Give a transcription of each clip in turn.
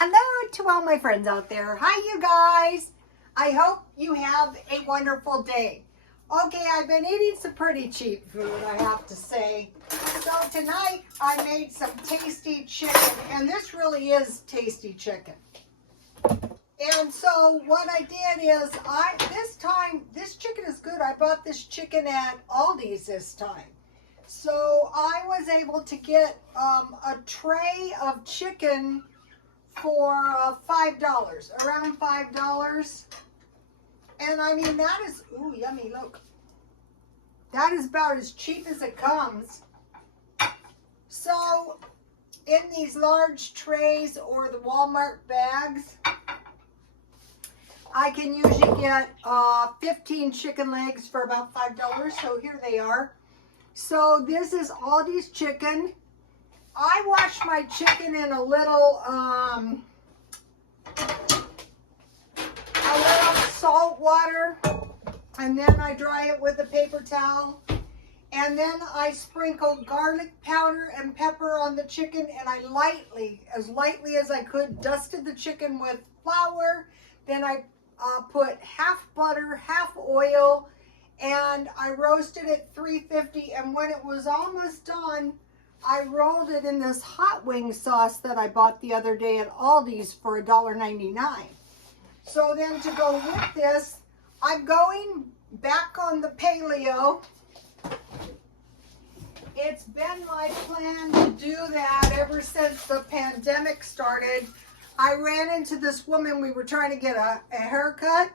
Hello to all my friends out there. Hi, you guys. I hope you have a wonderful day. Okay, I've been eating some pretty cheap food, I have to say. So tonight I made some tasty chicken, and this really is tasty chicken. And so what I did is, this chicken is good. I bought this chicken at Aldi's this time. So I was able to get a tray of chicken for $5, around $5. And I mean, that is, ooh, yummy, look. That is about as cheap as it comes. So in these large trays or the Walmart bags, I can usually get 15 chicken legs for about $5. So here they are. So this is Aldi's chicken. I wash my chicken in a little salt water, and then I dry it with a paper towel, and then I sprinkle garlic powder and pepper on the chicken, and I as lightly as I could, dusted the chicken with flour. Then I put half butter, half oil, and I roasted it 350, and when it was almost done, I rolled it in this hot wing sauce that I bought the other day at Aldi's for $1.99. So then to go with this, I'm going back on the paleo. It's been my plan to do that ever since the pandemic started. I ran into this woman, we were trying to get a haircut,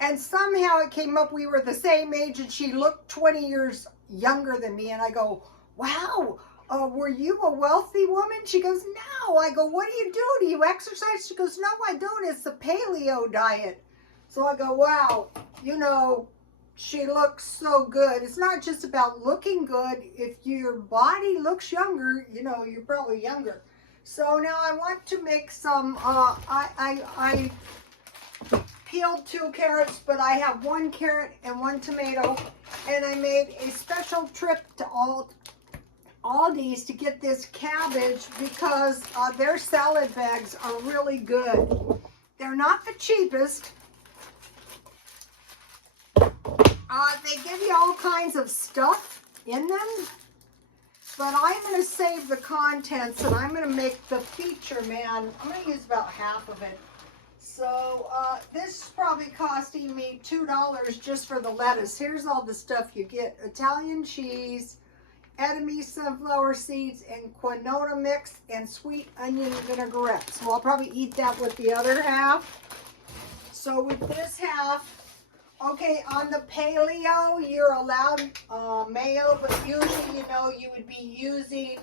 and somehow it came up we were the same age, and she looked 20 years younger than me, and I go, wow, were you a wealthy woman? She goes, no. I go, what do you do? Do you exercise? She goes, no, I don't. It's the paleo diet. So I go, wow, you know, she looks so good. It's not just about looking good. If your body looks younger, you know, you're probably younger. So now I want to make some, I peeled 2 carrots, but I have 1 carrot and 1 tomato. And I made a special trip to Aldi's to get this cabbage because their salad bags are really good. They're not the cheapest. They give you all kinds of stuff in them, but I'm going to save the contents and I'm going to make the feature, man. I'm going to use about half of it. So this is probably costing me $2 just for the lettuce. Here's all the stuff you get. Italian cheese, Edamame sunflower seeds, and quinoa mix, and sweet onion vinaigrette. So I'll probably eat that with the other half. So with this half, okay, on the paleo, you're allowed mayo, but usually, you know, you would be using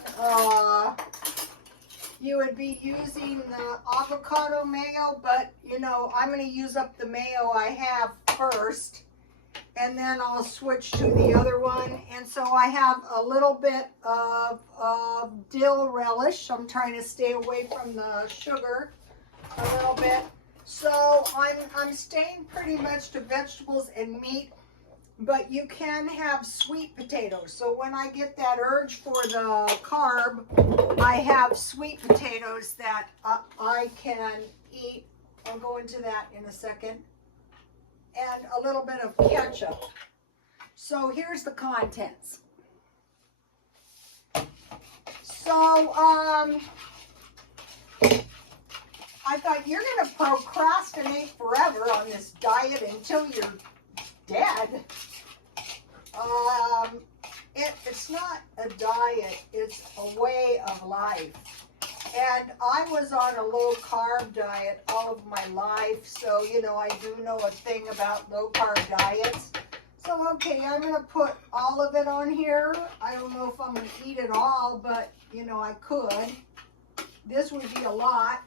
the avocado mayo, but you know, I'm going to use up the mayo I have first, and then I'll switch to the other one. And so I have a little bit of dill relish. I'm trying to stay away from the sugar a little bit. So I'm staying pretty much to vegetables and meat, but you can have sweet potatoes. So when I get that urge for the carb, I have sweet potatoes that I can eat. I'll go into that in a second. And a little bit of ketchup. So here's the contents. So I thought, you're going to procrastinate forever on this diet until you're dead. It's not a diet, it's a way of life. And I was on a low carb diet all of my life, so you know, I do know a thing about low carb diets. So okay, I'm going to put all of it on here. I don't know if I'm going to eat it all, but you know, I could. This would be a lot.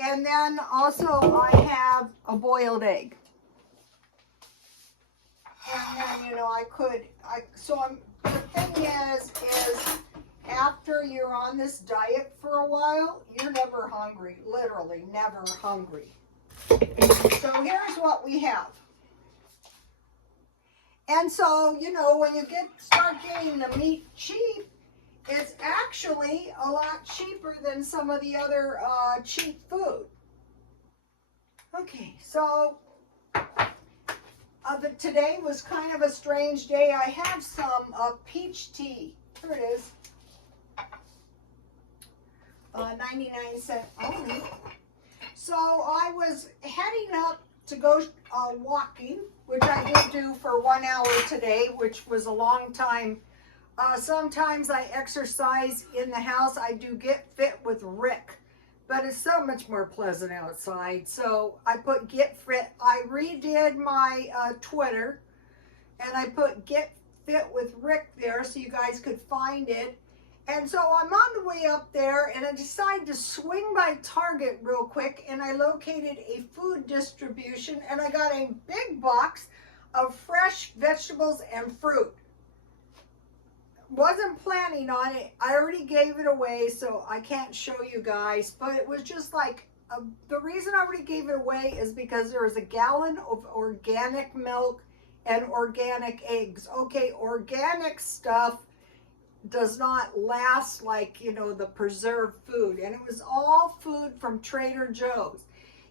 And then also I have a boiled egg. And then, you know, the thing is after you're on this diet for a while, you're never hungry, literally never hungry. So here's what we have. And so, you know, when you start getting the meat cheap, it's actually a lot cheaper than some of the other cheap food. Okay, so today was kind of a strange day. I have some peach tea. Here it is. 99-cent only. So I was heading up to go walking, which I did do for 1 hour today, which was a long time. Sometimes I exercise in the house. I do Get Fit with Rick, but it's so much more pleasant outside. So I put Get Fit. I redid my Twitter, and I put Get Fit with Rick there so you guys could find it. And so I'm on the way up there, and I decided to swing by Target real quick, and I located a food distribution, and I got a big box of fresh vegetables and fruit. Wasn't planning on it. I already gave it away, so I can't show you guys, but it was just like, the reason I already gave it away is because there was a gallon of organic milk and organic eggs. Okay, organic stuff does not last like, you know, the preserved food. And it was all food from Trader Joe's.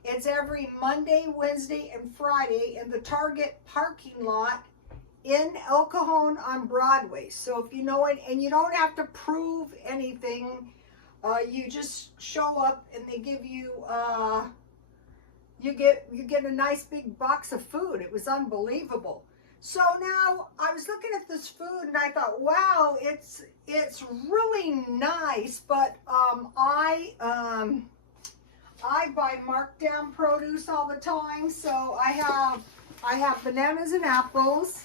It's every Monday, Wednesday, and Friday in the Target parking lot in El Cajon on Broadway. So if you know it, and you don't have to prove anything, you just show up and they give you, you get a nice big box of food. It was unbelievable. So now I was looking at this food and I thought, wow, it's really nice, but I buy markdown produce all the time. So I have bananas and apples,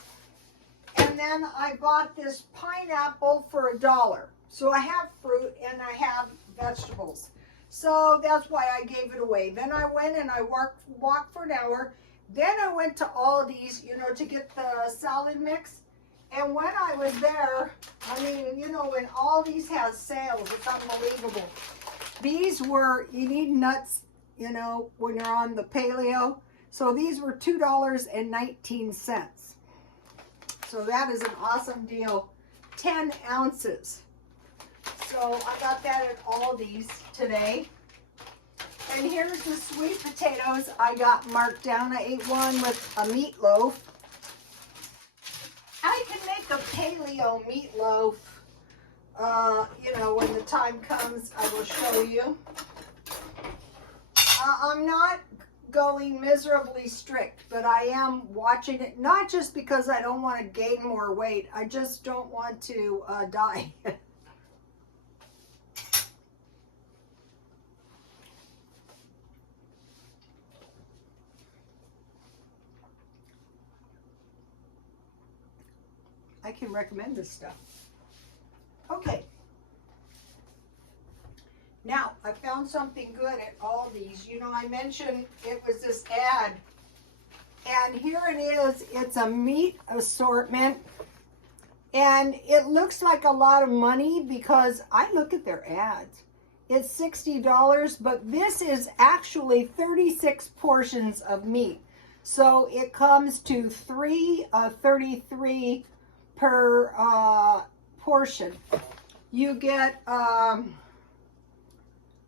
and then I bought this pineapple for $1. So I have fruit and I have vegetables. So that's why I gave it away. Then I went and I walked for an hour. Then I went to Aldi's, you know, to get the salad mix. And when I was there, I mean, you know, when Aldi's has sales, it's unbelievable. These were, you need nuts, you know, when you're on the paleo. So these were $2.19. So that is an awesome deal. 10 ounces. So I got that at Aldi's today. And here's the sweet potatoes I got marked down. I ate one with a meatloaf. I can make a paleo meatloaf. You know, when the time comes, I will show you. I'm not going miserably strict, but I am watching it, not just because I don't want to gain more weight. I just don't want to die. I can recommend this stuff. Okay. Now, I found something good at Aldi's. You know, I mentioned it was this ad. And here it is. It's a meat assortment. And it looks like a lot of money because I look at their ads. It's $60, but this is actually 36 portions of meat. So it comes to $3.33 per portion. You get,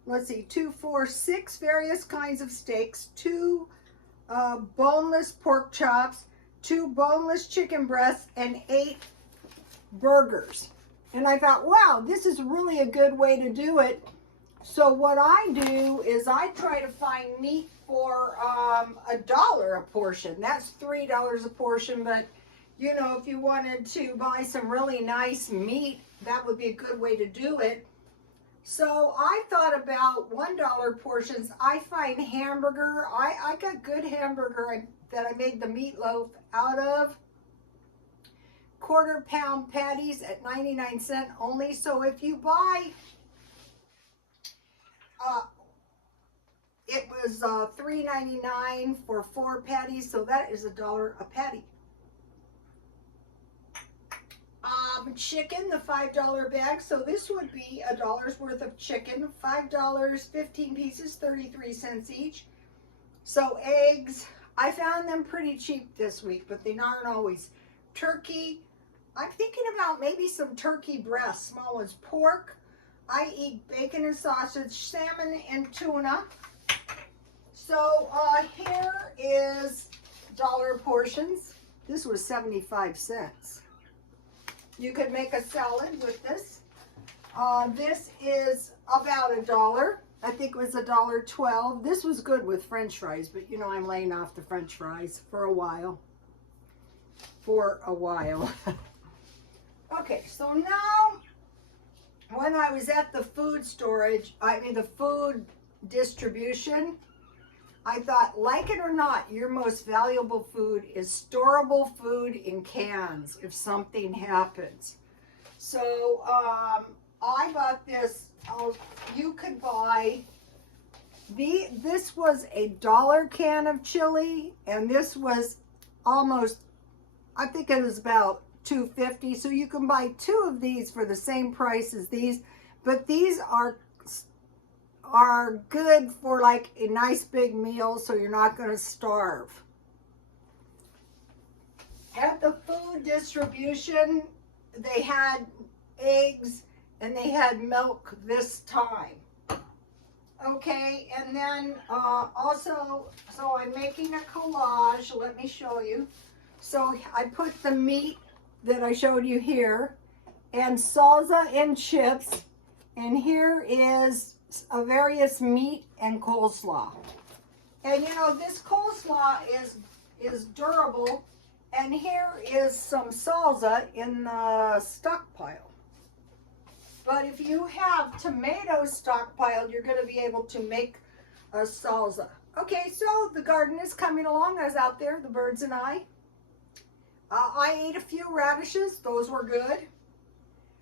let's see, 2, 4, 6 various kinds of steaks, 2 boneless pork chops, 2 boneless chicken breasts, and 8 burgers. And I thought, wow, this is really a good way to do it. So what I do is I try to find meat for $1 a portion. That's $3 a portion, but you know, if you wanted to buy some really nice meat, that would be a good way to do it. So I thought about $1 portions. I find hamburger. I got good hamburger that I made the meatloaf out of. Quarter-pound patties at 99 cents only. So if you buy, it was $3.99 for 4 patties. So that is $1 a patty. Chicken, the $5 bag. So this would be $1 worth of chicken. $5, 15 pieces, 33 cents each. So eggs, I found them pretty cheap this week, but they aren't always. Turkey, I'm thinking about maybe some turkey breasts, small ones, pork. I eat bacon and sausage, salmon and tuna. So here is dollar portions. This was 75 cents. You could make a salad with this. This is about $1. I think it was $1.12. This was good with French fries, but you know I'm laying off the French fries for a while. Okay, so now when I was at the food the food distribution, I thought, like it or not, your most valuable food is storable food in cans if something happens. So I bought this. You could buy this was $1 can of chili, and this was almost, I think it was about $2.50. So you can buy 2 of these for the same price as these, but these are good for like a nice big meal, so you're not going to starve. At the food distribution, they had eggs and they had milk this time. Okay, and then also, so I'm making a collage. Let me show you. So I put the meat that I showed you here, and salsa and chips, and here is a various meat and coleslaw. And you know, this coleslaw is durable, and here is some salsa in the stockpile. But if you have tomatoes stockpiled, you're going to be able to make a salsa. Okay, so the garden is coming along. I was out there, the birds and I. I ate a few radishes. Those were good.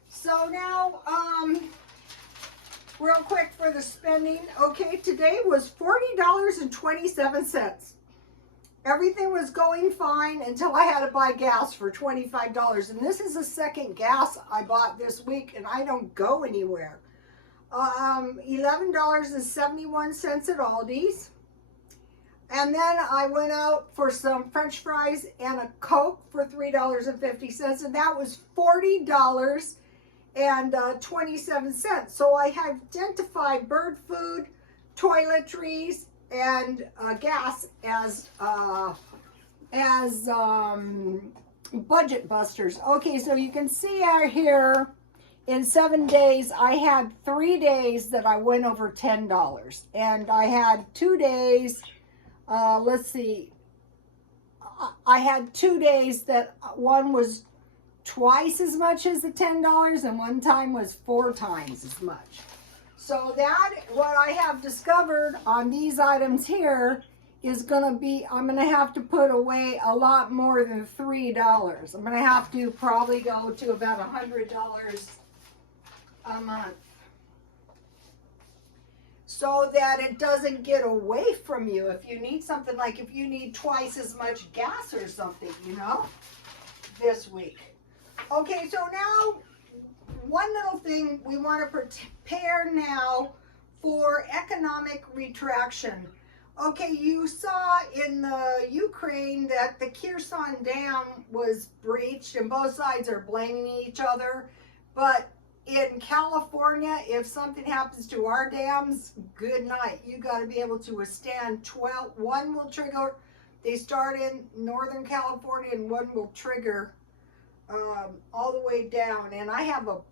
So now, real quick for the spending. Okay, today was $40.27. Everything was going fine until I had to buy gas for $25. And this is the second gas I bought this week, and I don't go anywhere. $11.71 at Aldi's. And then I went out for some French fries and a Coke for $3.50, and that was $40.27. So I have identified bird food, toiletries, and gas as budget busters. Okay, so you can see out here in 7 days, I had 3 days that I went over $10, and I had 2 days. Let's see, I had 2 days that one was twice as much as the $10, and one time was 4 times as much. So that, what I have discovered on these items here is going to be, I'm going to have to put away a lot more than $3. I'm going to have to probably go to about $100 a month, so that it doesn't get away from you. If you need something, like if you need twice as much gas or something, you know, this week. Okay, so now one little thing we want to prepare now for economic retraction. Okay, you saw in the Ukraine that the Kherson Dam was breached, and both sides are blaming each other. But in California, if something happens to our dams, good night. You got to be able to withstand 12. One will trigger, they start in Northern California, and one will trigger all the way down. And I have a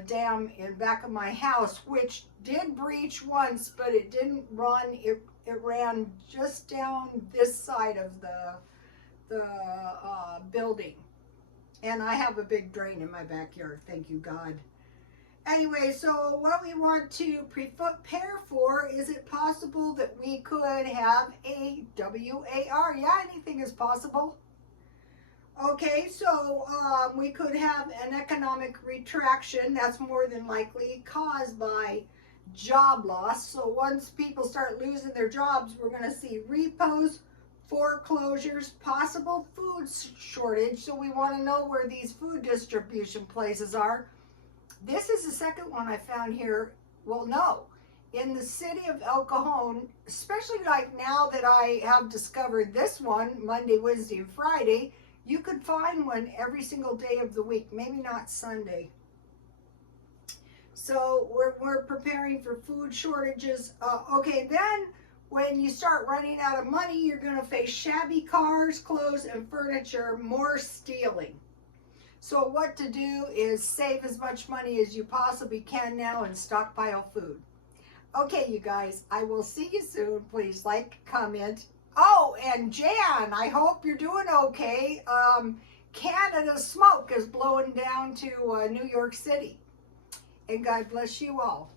dam in back of my house, which did breach once, but it didn't run. It ran just down this side of the building. And I have a big drain in my backyard, thank you God. Anyway, so what we want to prepare for, is it possible that we could have a WAR? Yeah, anything is possible. Okay, so we could have an economic retraction that's more than likely caused by job loss. So once people start losing their jobs, we're going to see repos, foreclosures, possible food shortage. So we want to know where these food distribution places are. This is the second one I found here. Well, no, in the city of El Cajon, especially like now that I have discovered this one Monday, Wednesday, and Friday, You could find one every single day of the week, maybe not Sunday. So we're preparing for food shortages. Okay, then when you start running out of money, you're going to face shabby cars, clothes, and furniture, more stealing. So what to do is save as much money as you possibly can now and stockpile food. Okay, you guys, I will see you soon. Please like, comment. Oh, and Jan, I hope you're doing okay. Canada's smoke is blowing down to New York City. And God bless you all.